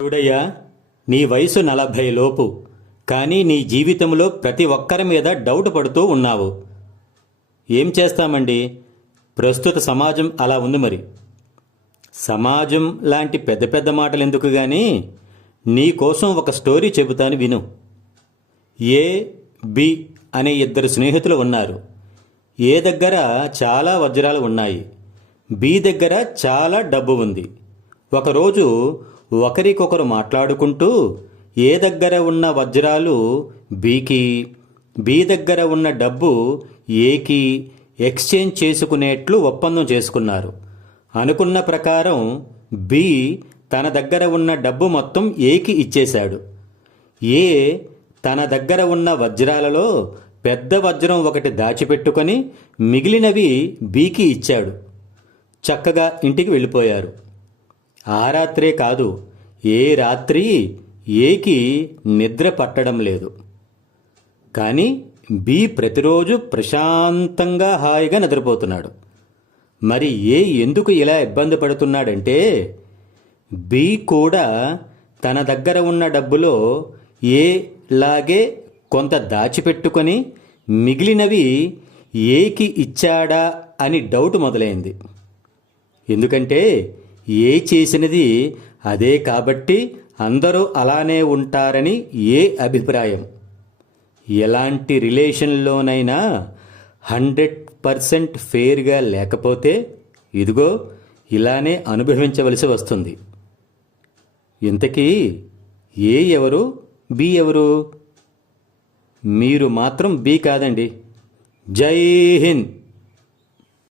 చూడయ్యా, నీ వయసు 40 లోపు. కానీ నీ జీవితంలో ప్రతి ఒక్కరి మీద డౌట్ పడుతూ ఉన్నావు. ఏం చేస్తామండి, ప్రస్తుత సమాజం అలా ఉంది మరి. సమాజం లాంటి పెద్ద పెద్ద మాటలు ఎందుకు గాని, నీ కోసం ఒక స్టోరీ చెబుతాను విను. ఏ, బి అనే ఇద్దరు స్నేహితులు ఉన్నారు. ఏ దగ్గర చాలా వజ్రాలు ఉన్నాయి, బి దగ్గర చాలా డబ్బు ఉంది. ఒకరోజు ఒకరికొకరు మాట్లాడుకుంటూ ఏ దగ్గర ఉన్న వజ్రాలు బీకి, బి దగ్గర ఉన్న డబ్బు ఏకి ఎక్స్చేంజ్ చేసుకునేట్లు ఒప్పందం చేసుకున్నారు. అనుకున్న ప్రకారం బి తన దగ్గర ఉన్న డబ్బు మొత్తం ఏకి ఇచ్చేశాడు. ఏ తన దగ్గర ఉన్న వజ్రాలలో పెద్ద వజ్రం ఒకటి దాచిపెట్టుకొని మిగిలినవి బీకి ఇచ్చాడు. చక్కగా ఇంటికి వెళ్ళిపోయారు. ఆ రాత్రే కాదు, ఏ రాత్రి ఏకి నిద్ర పట్టడం లేదు. కానీ బి ప్రతిరోజు ప్రశాంతంగా హాయిగా నిద్రపోతున్నాడు. మరి ఏ ఎందుకు ఇలా ఇబ్బంది పడుతున్నాడంటే, బి కూడా తన దగ్గర ఉన్న డబ్బులో ఏ లాగే కొంత దాచిపెట్టుకొని మిగిలినవి ఏకి ఇచ్చాడా అని డౌట్ మొదలైంది. ఎందుకంటే ఏ చేసినది అదే కాబట్టి అందరూ అలానే ఉంటారని ఏ అభిప్రాయం. ఎలాంటి రిలేషన్లోనైనా 100% ఫెయిర్గా లేకపోతే ఇదిగో ఇలానే అనుభవించవలసి వస్తుంది. ఇంతకీ ఏ ఎవరు, బి ఎవరు? మీరు మాత్రం బి కాదండి. జై హింద్.